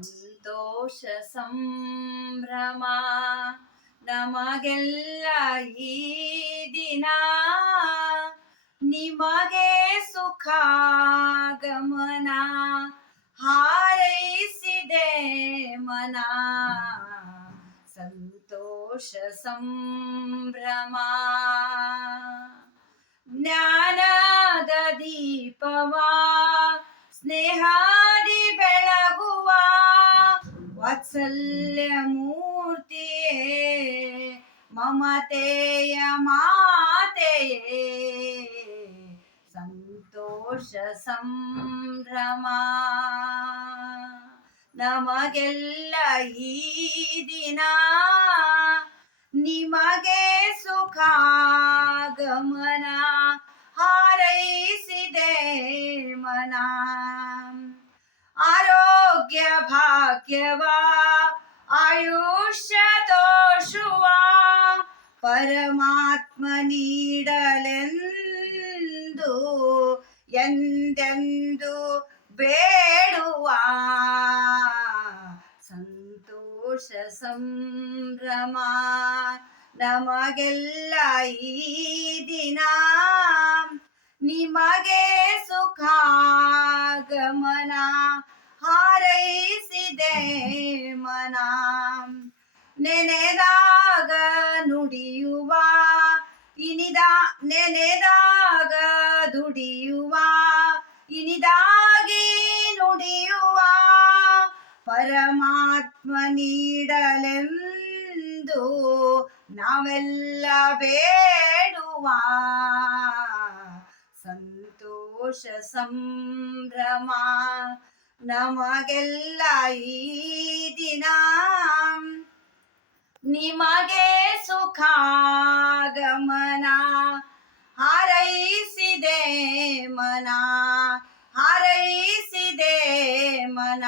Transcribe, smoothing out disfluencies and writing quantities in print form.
ಸಂತೋಷ ಸಂಭ್ರಮ ನಮಗೆಲ್ಲ ಈ ದಿನ, ನಿಮಗೆ ಸುಖಾಗಮನ ಹಾರೈಸಿದೆ ಮನ. ಸಂತೋಷ ಸಂಭ್ರಮ ಜ್ಞಾನದ ದೀಪವ ಸ್ನೇಹಾದಿ ಬೆಳಗುವ ವಾತ್ಸಲ್ಯ ಮೂರ್ತಿಯೇ ಮಮತೆಯ ಮಾತೆಯೇ. ಸಂತೋಷ ಸಂಭ್ರಮ ನಮಗೆಲ್ಲ ಈ ದಿನ, ನಿಮಗೆ ಸುಖಾಗಮನ ಹಾರೈಸಿದೆ ಮನ. ಆರೋಗ್ಯ ಭಾಗ್ಯವ ಆಯುಷ್ಯ ತೋಷುವ ಪರಮಾತ್ಮ ನೀಡಲೆಂದು ಎಂದೆಂದು ಬೇಡುವ. ಸಂತೋಷ ಸಂಭ್ರಮ ನಮಗೆಲ್ಲ ಈ ದಿನ, ನಿಮಗೆ ಸುಖಾಗಮನ ಹಾರೈಸಿದೆ ಮನ. ನೆನೆದಾಗ ನುಡಿಯುವ ನೆನೆದಾಗ ದುಡಿಯುವ ಇನಿದಾಗಿ ನುಡಿಯುವ ಪರಮಾತ್ಮ ನೀಡಲೆಂದು ನಾವೆಲ್ಲ ಬೇಡುವ. ಸಂತೋಷ ಸಂಭ್ರಮ ನಮಗೆಲ್ಲ ಈ ದಿನ, ನಿಮಗೆ ಸುಖಾಗಮನ ಹಾರೈಸಿದೆ ಮನ, ಹಾರೈಸಿದೆ ಮನ.